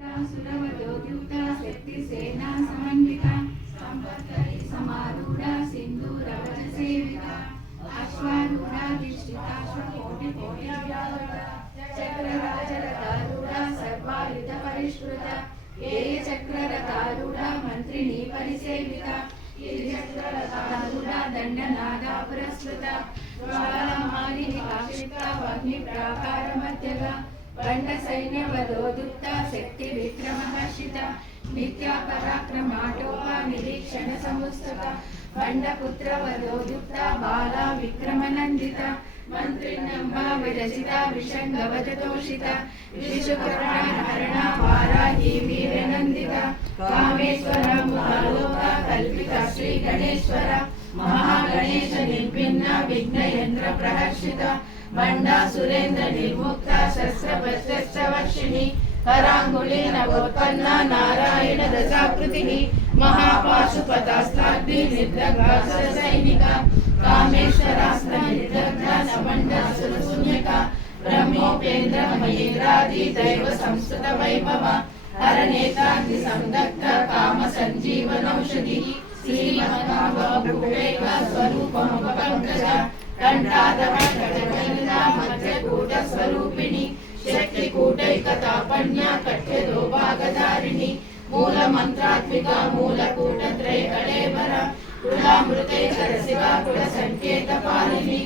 सुरवधोद्युक्ता शक्तिसेना समन्विता संपत्करी समारूढ़ा सिंधूरवनसेविता अश्वारूढ़ाधिष्ठिताश्वकोटिकोटिव्यावृता चक्रराजरथारूढ़ा सर्वायुधपरिष्कृता चक्ररथारूढ़ा मंत्रिणी परिसेविता चक्ररथारूढ़ा दंडनादा पुरस्कृता ज्वालामालिनी काक्षिप्ता वह्निप्राकारमध्यगा बंड सैन्य वधोदुक्ता शक्ति विक्रमहर्षिता नित्या पराक्रमाटोपा निरीक्षण समुस्तका बंडपुत्र वधोदुक्ता बाला विक्रमनंदिता मंत्रिण्यंबा विरचिता विषंगवदतोषिता विशुकर्णहरणा वाराही वीरनंदिता कामेश्वरा मुखालोका कल्पिता श्री गणेश्वरा महागणेश निर्भिन्ना विघ्नयंत्र प्रहर्षिता बंडा सुरेंद्र निर्मुक्ता शस्त्रभस्त्रवर्षिणी करांगुली नवोत्पन्ना नारायण रसाकृति महापाशुपतास्त्राग्नि निर्दग्धा सैनिका कामेश्वरास्त्र निर्दग्धा नमंडलशून्यका ब्रह्मोपेन्द्र महेन्द्रादि दैव संस्कृत वैभव हरनेत्राग्नि संदग्ध काम संजीवनौषधि श्रीमद्भूपेक स्वरूपमुपकंकजा कंठाधर गजगणिता मध्यकूट स्वरूपिणी शक्तिकूटैकतापन्या कठ्यदोभागधारिणी मूल मंत्रात्मिका मूलकूटत्रय कलेवर कुलामृतैकर शिवा कुल संकेत पालिनी